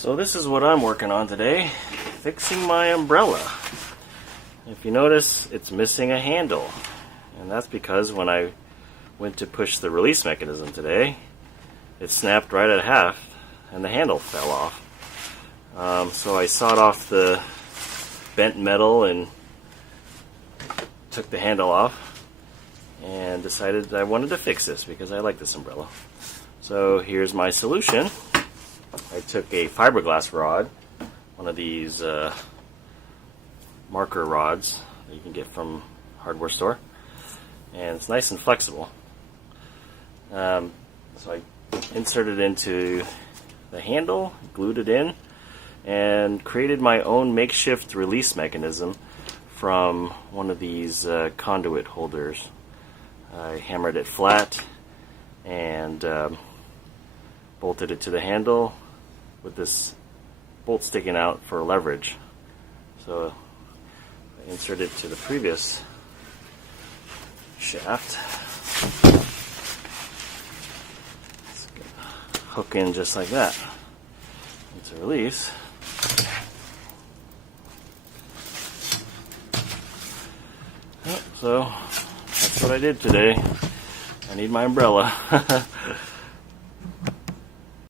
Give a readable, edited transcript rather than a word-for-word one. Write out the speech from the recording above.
So this is what I'm working on today, fixing my umbrella. If you notice, it's missing a handle, and that's because when I went to push the release mechanism today, it snapped right at half and the handle fell off. So I sawed off the bent metal and took the handle off and decided I wanted to fix this because I like this umbrella. So here's my solution. I took a fiberglass rod, one of these marker rods that you can get from a hardware store, and it's nice and flexible. So I inserted it into the handle, glued it in, and created my own makeshift release mechanism from one of these conduit holders. I hammered it flat and bolted it to the handle with this bolt sticking out for leverage. So I insert it to the previous shaft. Hook in just like that. And to release, so that's what I did today. I need my umbrella.